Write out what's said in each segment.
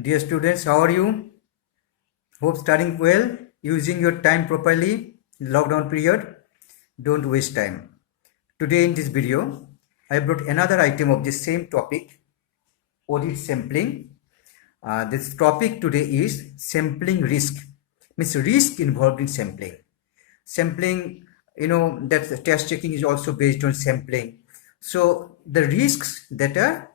Dear students, how are you? Hope studying well, using your time properly in lockdown period. Don't waste time. Today in this video, I brought another item of the same topic, audit sampling. This topic today is sampling risk, means risk involved in sampling. Sampling, that the test checking is also based on sampling. So the risks that are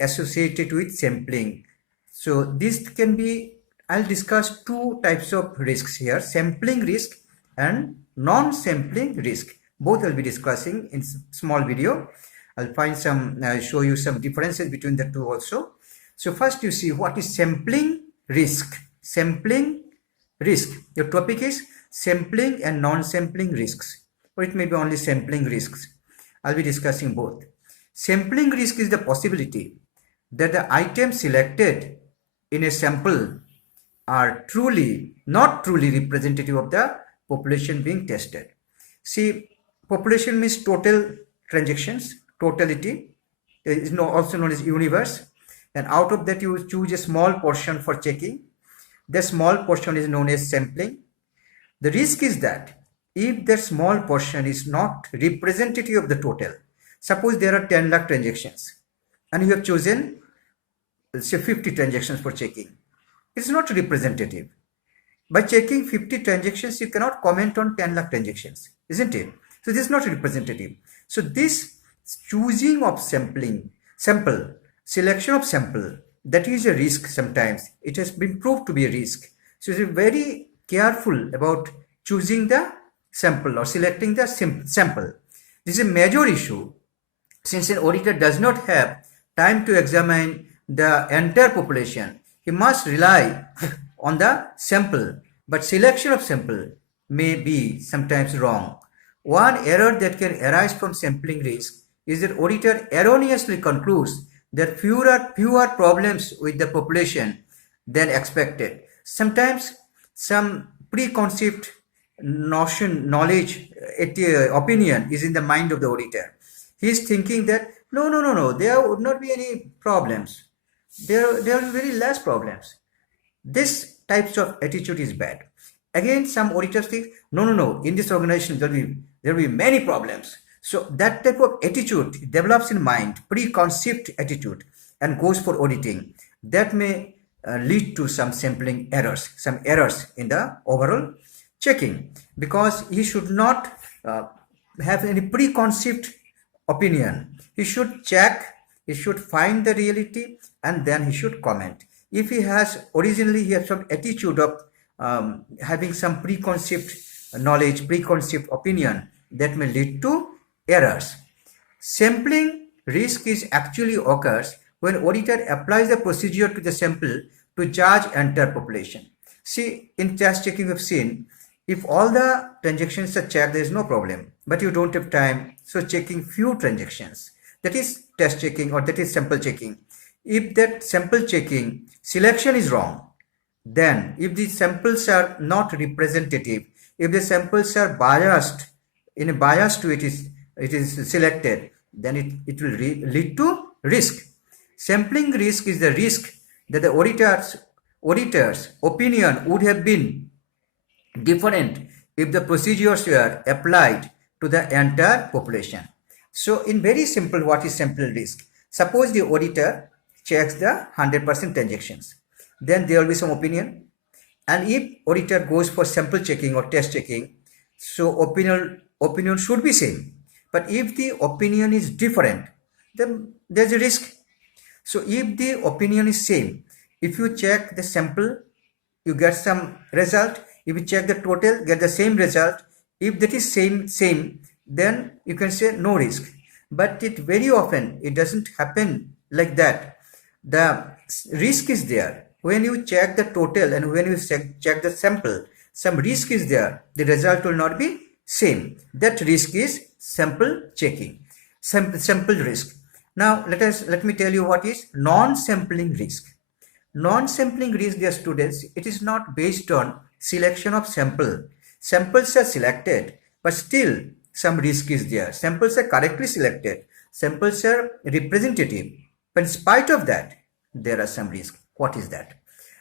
associated with sampling. So this can be, I'll discuss two types of risks here, sampling risk and non-sampling risk. Both I'll be discussing in small video. I'll find some, show you some differences between the two also. So first you see what is sampling risk. Sampling risk. Your topic is sampling and non-sampling risks, or it may be only sampling risks. I'll be discussing both. Sampling risk is the possibility that the items selected in a sample are not truly representative of the population being tested. See, population means total transactions, totality, is also known as universe, and out of that you choose a small portion for checking. The small portion is known as sampling. The risk is that if the small portion is not representative of the total, suppose there are 10 lakh transactions and you have chosen, let's say, 50 transactions for checking. It's not representative. By checking 50 transactions, you cannot comment on 10 lakh transactions, isn't it? So this is not representative. So this choosing of selection of sample, that is a risk sometimes. It has been proved to be a risk. So it's very careful about choosing the sample or selecting the sample. This is a major issue since an auditor does not have time to examine the entire population. He must rely on the sample, but selection of sample may be sometimes wrong. One error that can arise from sampling risk is that auditor erroneously concludes that fewer problems with the population than expected. Sometimes some preconceived knowledge, opinion is in the mind of the auditor. He is thinking that no, there would not be any problems. There will be very less problems. This types of attitude is bad. Again, some auditors think, no, in this organization there will be many problems. So that type of attitude develops in mind, preconceived attitude, and goes for auditing. That may lead to some sampling errors, some errors in the overall checking, because he should not have any preconceived opinion. He should check, he should find the reality, and then he should comment. If he has some attitude of having some preconceived knowledge, preconceived opinion, that may lead to errors. Sampling risk is actually occurs when auditor applies the procedure to the sample to judge entire population. See, in test checking we've seen, if all the transactions are checked, there is no problem, but you don't have time, so checking few transactions. That is test checking, or that is sample checking. If that sample checking selection is wrong, then if the samples are not representative, if the samples are biased, in a biased way it is selected, then it will lead to risk. Sampling risk is the risk that the auditor's opinion would have been different if the procedures were applied to the entire population. So in very simple, what is sample risk? Suppose the auditor checks the 100% transactions, then there will be some opinion, and if auditor goes for sample checking or test checking, so opinion should be same. But if the opinion is different, then there's a risk. So if the opinion is same, if you check the sample, you get some result. If you check the total, get the same result. If that is same, then you can say no risk. But it very often, it doesn't happen like that. The risk is there. When you check the total and when you check the sample, some risk is there. The result will not be same. That risk is sample checking, sample risk. Now let me tell you what is non-sampling risk. Non-sampling risk, dear students, it is not based on selection of sample. Samples are selected, but still some risk is there. Samples are correctly selected. Samples are representative, but in spite of that, there are some risk. What is that?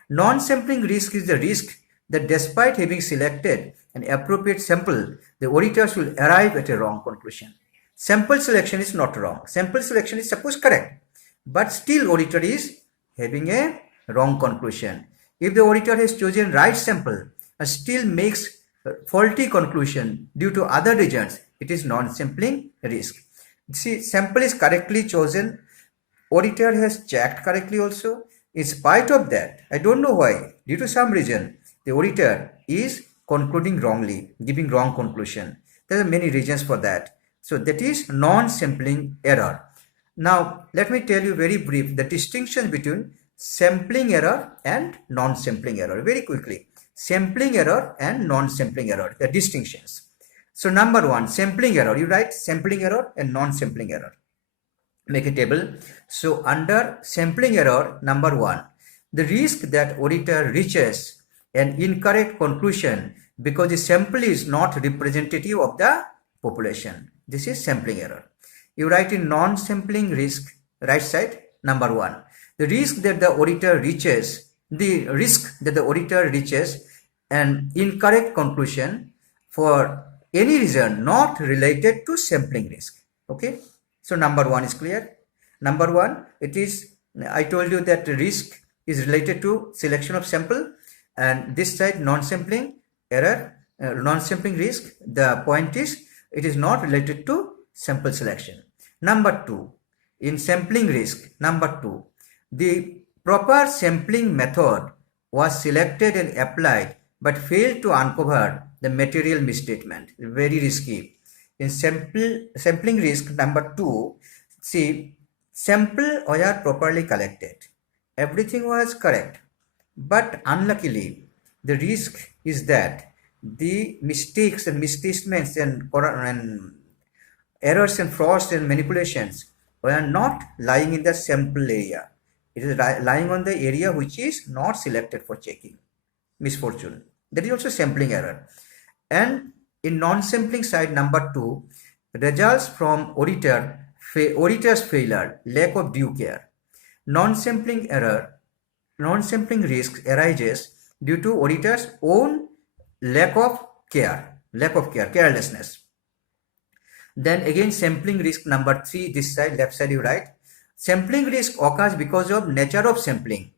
Non-sampling risk is the risk that despite having selected an appropriate sample, the auditors will arrive at a wrong conclusion. Sample selection is not wrong. Sample selection is supposed correct, but still auditor is having a wrong conclusion. If the auditor has chosen right sample and still makes faulty conclusion due to other reasons, it is non-sampling risk. See, sample is correctly chosen, auditor has checked correctly also. In spite of that, I don't know why, due to some reason, the auditor is concluding wrongly, giving wrong conclusion. There are many reasons for that. So that is non-sampling error. Now, let me tell you very brief the distinction between sampling error and non-sampling error very quickly. Sampling error and non-sampling error, the distinctions. So number one, sampling error. You write sampling error and non-sampling error. Make a table. So under sampling error, number one, the risk that auditor reaches an incorrect conclusion because the sample is not representative of the population. This is sampling error. You write in non-sampling risk, right side, number one, the risk that the auditor reaches an incorrect conclusion for any reason not related to sampling risk. Okay. So number one is clear. Number one, it is, I told you that risk is related to selection of sample, and this side non-sampling error, non-sampling risk, the point is it is not related to sample selection. Number two, in sampling risk, number two, the proper sampling method was selected and applied but failed to uncover the material misstatement. Very risky. In sampling risk number two, see, sample were properly collected. Everything was correct. But unluckily, the risk is that the mistakes and misstatements and errors and frauds and manipulations were not lying in the sample area. It is lying on the area which is not selected for checking. Misfortune. That is also sampling error. And in non-sampling side number two, results from auditor's failure, lack of due care. Non-sampling error, non-sampling risk arises due to auditor's own lack of care, carelessness. Then again sampling risk number three, this side, left side you write. Sampling risk occurs because of nature of sampling.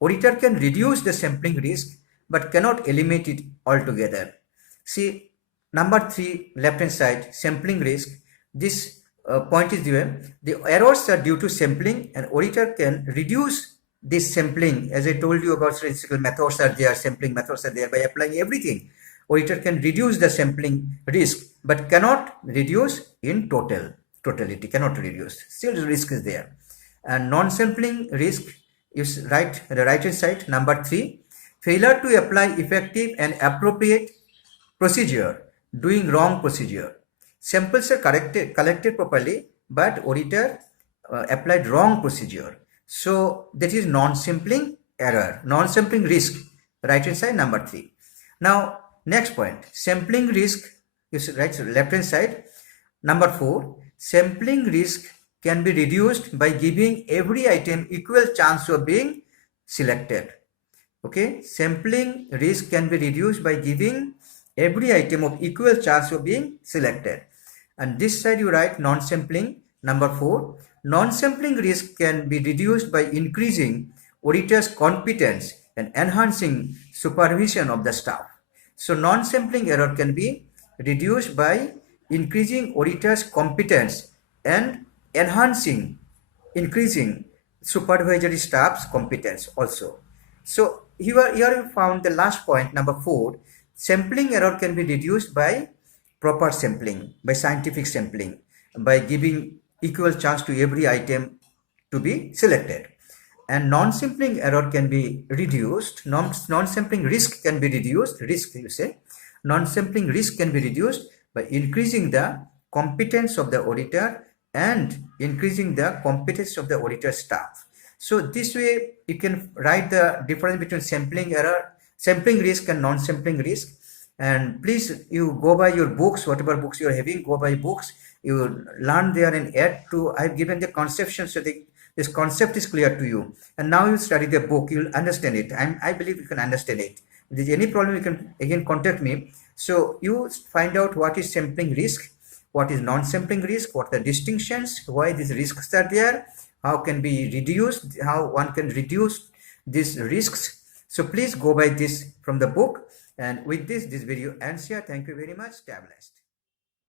Auditor can reduce the sampling risk but cannot eliminate it altogether. See, number three, left hand side, sampling risk. This point is given. The errors are due to sampling, and auditor can reduce this sampling. As I told you about statistical methods are there, sampling methods are there. By applying everything, auditor can reduce the sampling risk but cannot reduce in totality, cannot reduce. Still the risk is there. And non-sampling risk is the right hand side, number three, failure to apply effective and appropriate procedure, doing wrong procedure. Samples are collected properly, but auditor applied wrong procedure. So that is non-sampling error, non-sampling risk, right hand side, number three. Now next point, sampling risk is left hand side, number four. Sampling risk can be reduced by giving every item equal chance of being selected. Okay, sampling risk can be reduced by giving every item of equal chance of being selected. And this side you write non-sampling, number four. Non-sampling risk can be reduced by increasing auditor's competence and enhancing supervision of the staff. So non-sampling error can be reduced by increasing auditor's competence and increasing supervisory staff's competence also. So here you found the last point, number four. Sampling error can be reduced by proper sampling, by scientific sampling, by giving equal chance to every item to be selected. And non-sampling error can be reduced, non-sampling risk can be reduced, non-sampling risk can be reduced by increasing the competence of the auditor and increasing the competence of the auditor staff. So this way you can write the difference between sampling error, sampling risk and non-sampling risk. And please, you go by your books, whatever books you are having, go by books, you learn there and add to, I have given the conception so this concept is clear to you, and now you study the book, you'll understand it. I believe you can understand it. If there's any problem, you can again contact me. So you find out what is sampling risk, what is non-sampling risk, what are the distinctions, why these risks are there, how can be reduced, how one can reduce these risks. So please go by this from the book. And with this video ends here. Thank you very much. Stay blessed.